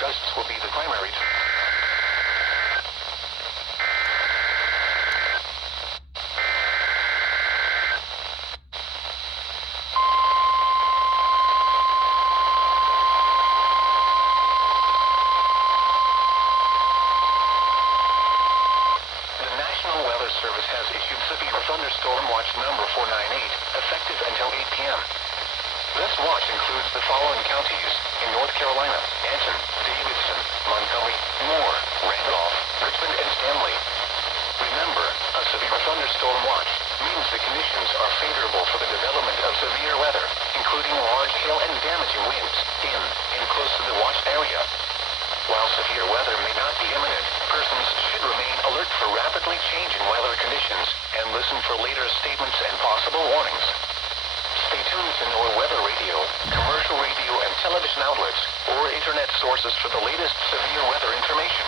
gusts will be the primary. Service has issued severe thunderstorm watch number 498, effective until 8 p.m. This watch includes the following counties in North Carolina: Anson, Davidson, Montgomery, Moore, Randolph, Richmond, and Stanley. Remember, a severe thunderstorm watch means the conditions are favorable for the development of severe weather, including large hail and damaging winds in and close to the watch area. While severe weather may not be imminent, persons should remain alert for rapidly changing weather conditions and listen for later statements and possible warnings. Stay tuned to NOAA weather radio, commercial radio and television outlets, or internet sources for the latest severe weather information.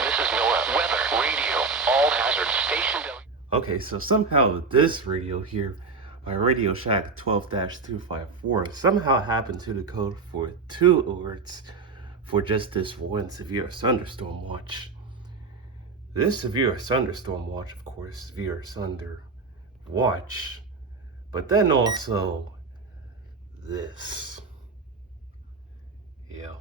This is NOAA weather radio, all hazards station. Okay, so somehow this radio here, my RadioShack 12-254, somehow happened to the code for 2 alerts for just this one severe thunderstorm watch. This severe thunderstorm watch, of course, severe thunder watch, but then also this. Yeah.